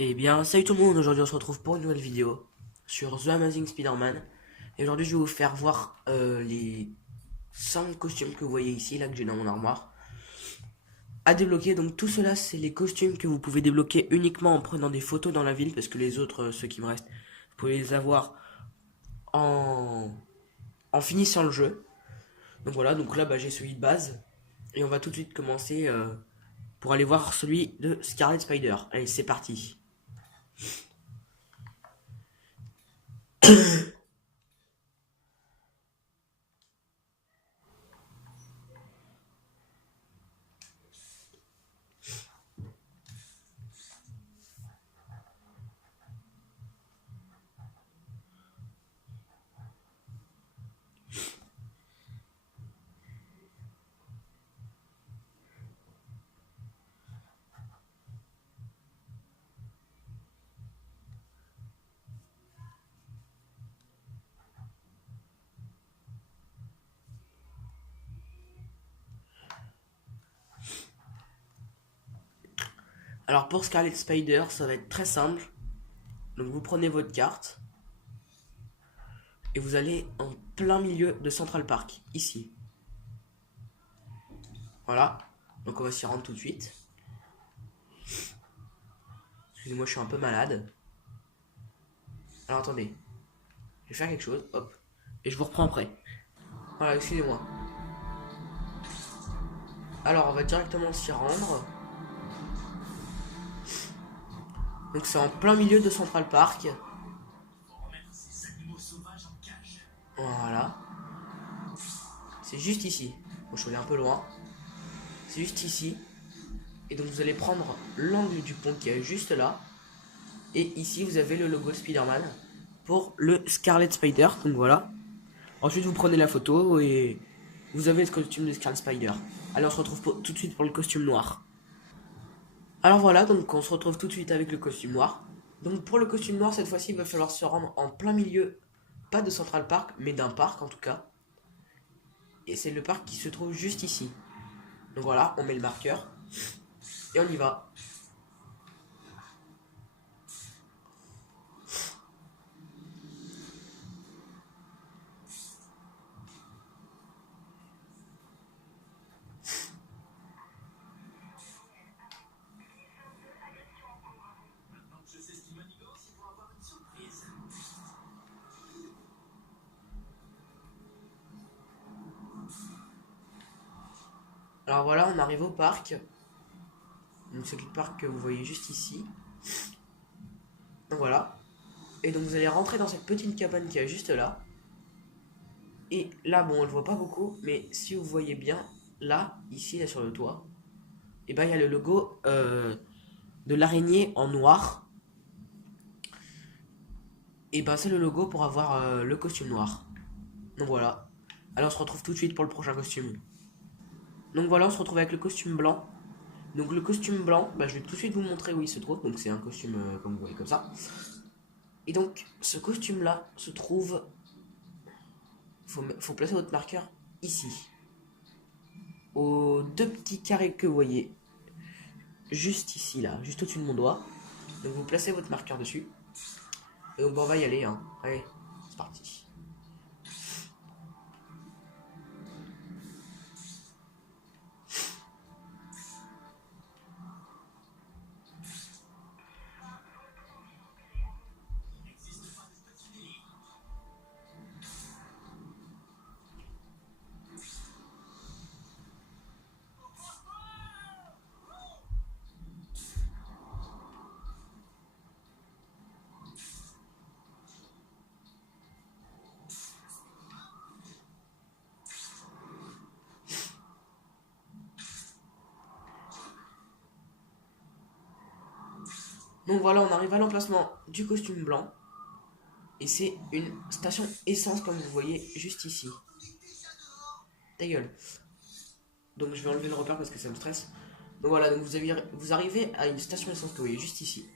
Eh bien, salut tout le monde, aujourd'hui on se retrouve pour une nouvelle vidéo sur The Amazing Spider-Man. Et aujourd'hui je vais vous faire voir les 5 costumes que vous voyez ici, là que j'ai dans mon armoire, à débloquer. Donc tout cela c'est les costumes que vous pouvez débloquer uniquement en prenant des photos dans la ville, parce que les autres, ceux qui me restent, vous pouvez les avoir en, en finissant le jeu. Donc voilà, donc là j'ai celui de base. Et on va tout de suite commencer pour aller voir celui de Scarlet Spider. Allez, c'est parti. Alors pour Scarlet Spider, ça va être très simple. Donc vous prenez votre carte et vous allez en plein milieu de Central Park, ici. Voilà. Donc on va s'y rendre tout de suite. Excusez-moi, je suis un peu malade. Alors attendez. Je vais faire quelque chose. Hop. Et je vous reprends après. Voilà, excusez-moi. Alors on va directement s'y rendre. Donc c'est en plein milieu de Central Park. Voilà. C'est juste ici. Bon, je suis allé un peu loin. C'est juste ici. Et donc vous allez prendre l'angle du pont qui est juste là. Et ici vous avez le logo de Spider-Man pour le Scarlet Spider. Donc voilà. Ensuite vous prenez la photo et vous avez le costume de Scarlet Spider. Allez, on se retrouve tout de suite pour le costume noir. Alors voilà, donc on se retrouve tout de suite avec le costume noir. Donc pour le costume noir, cette fois-ci, il va falloir se rendre en plein milieu, pas de Central Park, mais d'un parc en tout cas. Et c'est le parc qui se trouve juste ici. Donc voilà, on met le marqueur et on y va. Alors voilà, on arrive au parc. Donc c'est le parc que vous voyez juste ici. Donc voilà. Et donc vous allez rentrer dans cette petite cabane qui est juste là. Et là, bon, on le voit pas beaucoup, mais si vous voyez bien, là, ici, là sur le toit, et ben il y a le logo de l'araignée en noir. Et ben c'est le logo pour avoir le costume noir. Donc voilà. Alors on se retrouve tout de suite pour le prochain costume. Donc voilà, on se retrouve avec le costume blanc. Donc le costume blanc, bah, je vais tout de suite vous montrer où il se trouve. Donc c'est un costume comme vous voyez comme ça. Et donc ce costume là se trouve. Faut placer votre marqueur ici. Aux deux petits carrés que vous voyez. Juste ici là, juste au-dessus de mon doigt. Donc vous placez votre marqueur dessus. Et donc bon, on va y aller hein. Allez, c'est parti. Donc voilà, on arrive à l'emplacement du costume blanc. Et c'est une station essence comme vous voyez juste ici. Ta gueule. Donc je vais enlever le repère parce que ça me stresse. Donc voilà, donc vous arrivez à une station essence que vous voyez juste ici.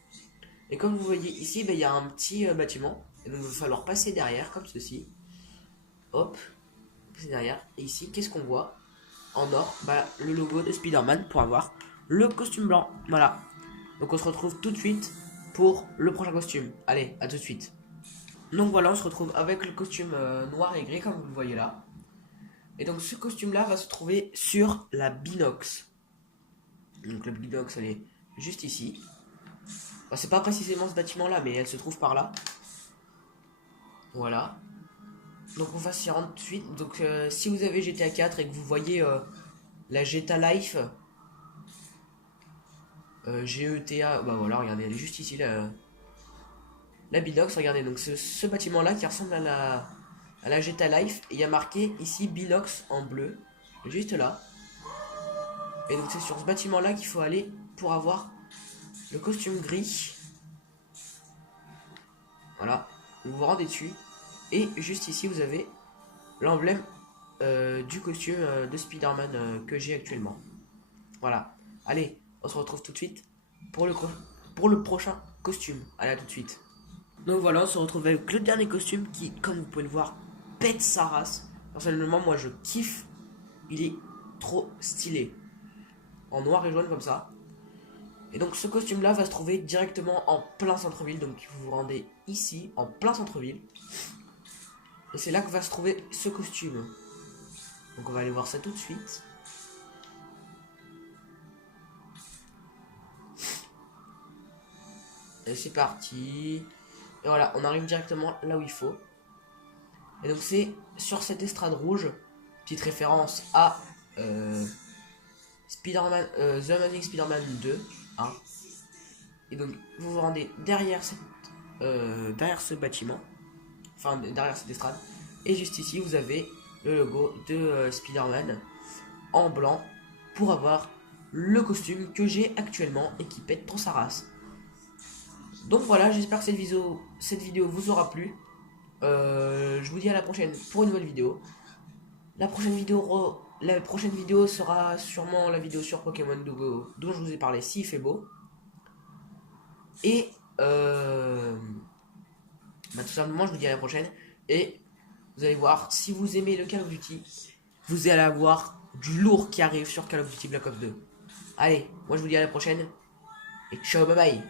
Et comme vous voyez ici, ben, il y a un petit bâtiment. Et donc il va falloir passer derrière comme ceci. Hop, passer derrière. Et ici, qu'est-ce qu'on voit en or? Bah, le logo de Spider-Man pour avoir le costume blanc. Voilà. Donc on se retrouve tout de suite pour le prochain costume. Allez, à tout de suite. Donc voilà, on se retrouve avec le costume noir et gris comme vous le voyez là. Et donc ce costume là va se trouver sur la Binox. Donc la Binox elle est juste ici. Enfin, c'est pas précisément ce bâtiment là, mais elle se trouve par là. Voilà. Donc on va s'y rendre tout de suite. Donc si vous avez GTA 4 et que vous voyez la GTA Life, GTA, bah voilà, regardez, elle est juste ici la Binox, regardez, donc ce bâtiment là qui ressemble à la GTA Life, et il y a marqué ici Binox en bleu, juste là. Et donc c'est sur ce bâtiment là qu'il faut aller pour avoir le costume gris. Voilà, vous vous rendez dessus. Et juste ici vous avez l'emblème du costume de Spider-Man que j'ai actuellement. Voilà, allez, on se retrouve tout de suite pour le prochain costume. Allez, à tout de suite. Donc voilà, on se retrouve avec le dernier costume qui, comme vous pouvez le voir, pète sa race. Personnellement, moi je kiffe. Il est trop stylé. En noir et jaune comme ça. Et donc ce costume là va se trouver directement en plein centre-ville. Donc vous vous rendez ici, en plein centre-ville. Et c'est là que va se trouver ce costume. Donc on va aller voir ça tout de suite. Et c'est parti. Et voilà, on arrive directement là où il faut. Et donc c'est sur cette estrade rouge, petite référence à Spider-Man, The Amazing Spider-Man 2. Hein. Et donc vous vous rendez derrière ce bâtiment, enfin derrière cette estrade. Et juste ici vous avez le logo de Spider-Man en blanc pour avoir le costume que j'ai actuellement et qui pète pour sa race. Donc voilà, j'espère que cette vidéo vous aura plu. Je vous dis à la prochaine pour une nouvelle vidéo. La prochaine vidéo sera sûrement la vidéo sur Pokémon Go dont je vous ai parlé s'il fait beau. Et tout simplement je vous dis à la prochaine. Et vous allez voir, si vous aimez le Call of Duty, vous allez avoir du lourd qui arrive sur Call of Duty Black Ops 2. Allez, moi je vous dis à la prochaine. Et ciao, bye bye.